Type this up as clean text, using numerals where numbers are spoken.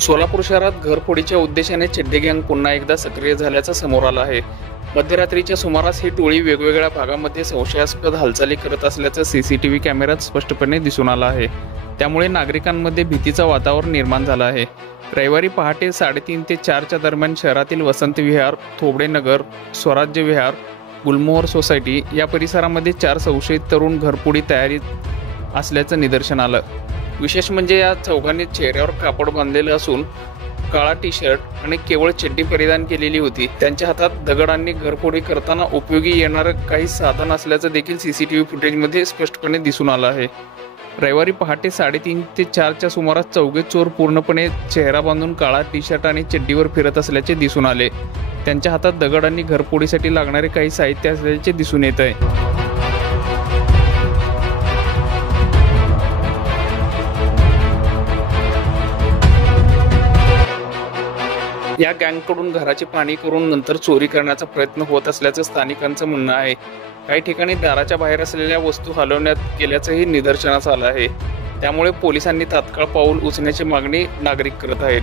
सोलापूर शहरात घरफोडीच्या उद्देशाने चड्डी गँग पुन्हा एकदा सक्रिय झाल्याचं समोर आलं आहे। मध्यरात्रीच्या सुमारास ही टोळी वेगवेगळ्या भागांमध्ये संशयास्पद हालचाली करत असल्याचं सीसीटीव्ही कॅमेऱ्यात स्पष्टपणे दिसून आलं आहे। त्यामुळे नागरिकांमध्ये भीतीचं वातावरण निर्माण झालं आहे। रविवारी पहाटे 3:30 ते 4च्या दरम्यान शहरातील वसंत विहार, थोबडे नगर, स्वराज्य विहार, गुलमोहर सोसायटी या परिसरामध्ये 4 संशयित तरुण घरफोडी तयारीत असल्याचं निदर्शन आलं। विशेष म्हणजे या चौघांनी चेहऱ्यावर कापड बांधलेलं असून काळा टी शर्ट आणि केवळ चड्डी परिधान केलेली होती। त्यांच्या हातात दगडांनी घरफोडी करताना उपयोगी येणारं काही साधन असल्याचं देखील सीसीटीव्ही फुटेजमध्ये स्पष्टपणे दिसून आलं आहे। रविवारी पहाटे 3:30 ते 4च्या सुमारास चौघे चोर पूर्णपणे चेहरा बांधून काळा टी शर्ट आणि चड्डीवर फिरत असल्याचे दिसून आले। त्यांच्या हातात दगड आणि घरफोडीसाठी लागणारे काही साहित्य असल्याचे दिसून येत आहे। या गँगकडून घराची पाहणी करून नंतर चोरी करण्याचा प्रयत्न होत असल्याचं स्थानिकांचं म्हणणं आहे। काही ठिकाणी दाराच्या बाहेर असलेल्या वस्तू हलवण्यात गेल्याचंही निदर्शनास आलं आहे। त्यामुळे पोलिसांनी तात्काळ पाऊल उचलण्याची मागणी नागरिक करत आहेत।